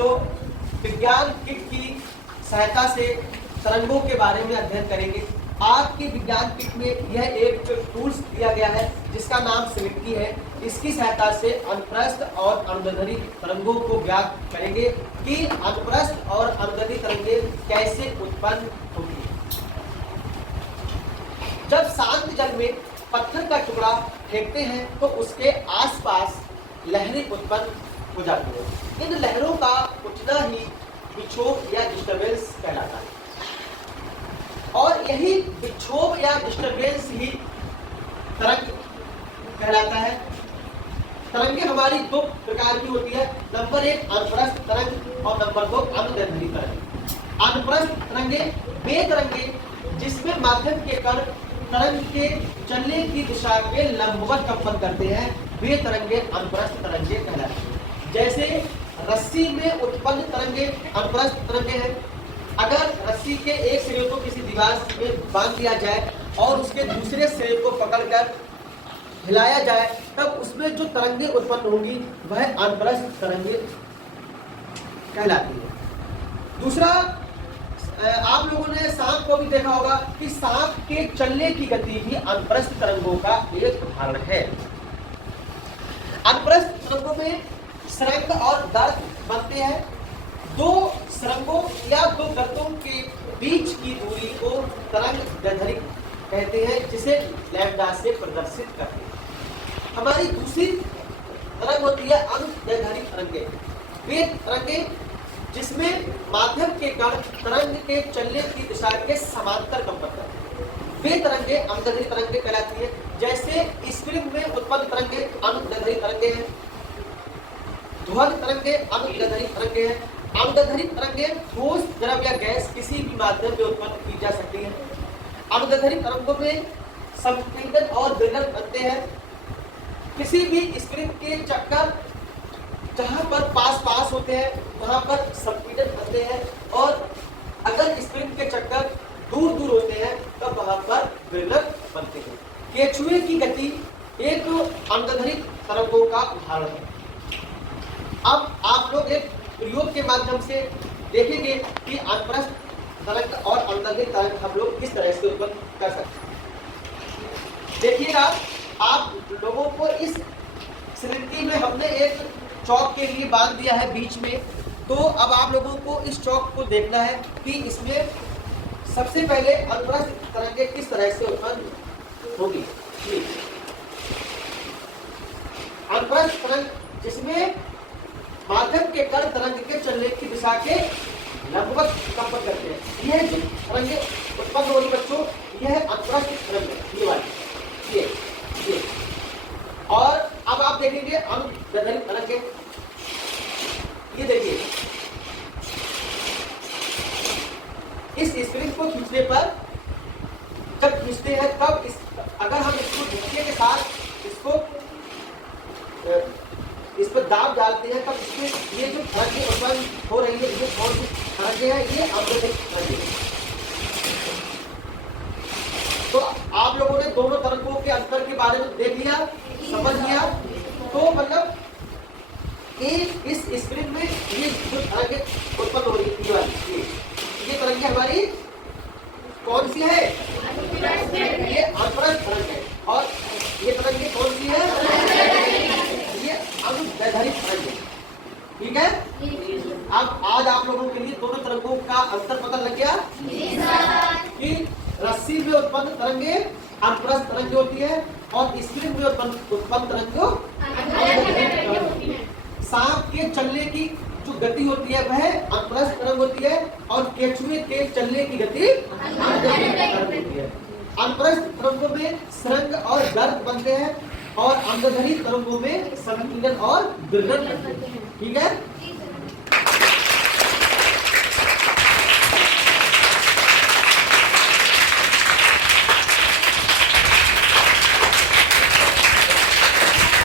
लोग विज्ञान किट की सहायता से तरंगों के बारे में अध्ययन करेंगे। आपके विज्ञान किट में यह एक टूल्स दिया गया है जिसका नाम सिमिट्री है। इसकी सहायता से अनुप्रस्थ और अनुदैर्ध्य तरंगों को ज्ञात करेंगे कि अनुप्रस्थ और अनुदैर्ध्य तरंगें कैसे उत्पन्न होती है। जब शांत जल में पत्थर का टुकड़ा फेंकते हैं तो उसके आसपास लहरें उत्पन्न हो जाती हैं। इन लहरों का उठना ही विक्षोभ या डिस्टरबेंस कहलाता है और यही विक्षोभ या डिस्टरबेंस ही तरंग कहलाता है। तरंगें हमारी दो प्रकार की होती है, नंबर 1 अनुप्रस्थ तरंग और नंबर 2 अनुदैर्ध्य तरंग। अनुप्रस्थ तरंगें वे तरंगें जिसमें माध्यम के कण तरंग के चलने की दिशा के लंबवत कंपन करते हैं, वे तरंगें अनुप्रस्थ तरंगें कहलाती हैं। जैसे रस्सी में उत्पन्न तरंगें अनुप्रस्थ तरंगें हैं। अगर रस्सी के एक सिरे को किसी दीवार में बांध दिया जाए और उसके दूसरे सिरे को पकड़कर हिलाया जाए तब उसमें जो तरंगें उत्पन्न होंगी वह अनुप्रस्थ तरंगें कहलाती है। दूसरा, आप लोगों ने सांप को भी देखा होगा कि सांप के चलने की गति भी अनुप्रस्थ तरंगों का एक उदाहरण है। अनुप्रस्थ तरंगों में सुरंग और गर्त बनते हैं। दो सुरंगों या दो गर्तों के बीच की दूरी को तरंग दैर्ध्य कहते हैं, जिसे लैम्डा से प्रदर्शित करते हैं। हमारी दूसरी तरंग होती है अनुदैर्ध्य तरंगें। वे तरंगें जिसमें माध्यम के कण तरंग के चलने की दिशा के समांतर कंपन करते हैं, वे तरंगें अनुदैर्ध्य तरंगें कहलाती है। जैसे स्प्रिंग में उत्पन्न तरंगें अनुदैर्ध्य तरंगें हैं, ध्वनि तरंगें अनुदैर्ध्य तरंगें हैं। अनुदैर्ध्य तरंगें ठोस, द्रव या गैस किसी भी माध्यम में उत्पन्न की जा सकती है। अनुदैर्ध्य तरंगों में संपीड़न और विलयन बनते हैं। किसी भी स्प्रिंग के चक्कर जहां पर पास होते हैं वहां पर संपीड़न बनते हैं और अगर स्प्रिंग के चक्कर दूर होते हैं तब वहां पर विलयन बनते हैं। केचुए की गति एक अनुदैर्ध्य तरंगों का उदाहरण है। अब आप लोग एक प्रयोग के माध्यम से देखेंगे कि अनुप्रस्थ तरंग और अनुदैर्ध्य तरंग हम लोग किस तरह से उत्पन्न कर सकते हैं। देखिएगा, आप लोगों को इस स्मृति में हमने एक चौक के लिए बांध दिया है बीच में, तो अब आप लोगों को इस चौक को देखना है कि इसमें सबसे पहले अनुप्रस्थ तरंगें किस तरह से उत्पन्न होगी। अनुप्रस्थ तरंग जिसमें माध्यम के कण तरंग के चलने की दिशा के लंबवत कंपन करते हैं, यह जो तरंगें उत्पन्न होगी बच्चों, यह अनुप्रस्थ तरंग है, ये वाली ये। और अब आप देखेंगे अनुदैर्ध्य तरंगें। ये देखिए, इस स्प्रिंग को खींचने पर जब खींचते हैं तब अगर हम इसको झटके के साथ इस पर दाब डालते हैं तब इसमें ये जो तरंगें उत्पन्न हो रही है, ये कौन सी तरंगें हैं, ये अनुदैर्ध्य तरंगें। तो आप लोगों ने दोनों तरंगों के अंतर के बारे में देख लिया, समझ लिया। तो मतलब इस स्प्रिंग में ये जो तरंगें उत्पन्न हो रही है, ये तरंगें हमारी कौन सी है, ये अनुप्रस्थ तरंग है। और ये तरंगें कौन सी है, ये अनुदैर्ध्य तरंग है। ठीक है। अब आज आप लोगों के लिए दोनों तरंगों का अंतर पता लग गया कि रस्सी में उत्पन्न तरंगें अनुप्रस्थ तरंगें होती है और स्प्रिंग में उत्पन्न तरंगें सांप के चलने की जो गति होती है वह अनुप्रस्थ तरंग होती है और केचुए के चलने की गति अनुदैर्ध्य तरंग होती है। अनुप्रस्थ तरंगों में सुरंग और गर्त बनते हैं और अनुदैर्ध्य तरंगों में संपीड़न और विलयन बनते हैं। ठीक है।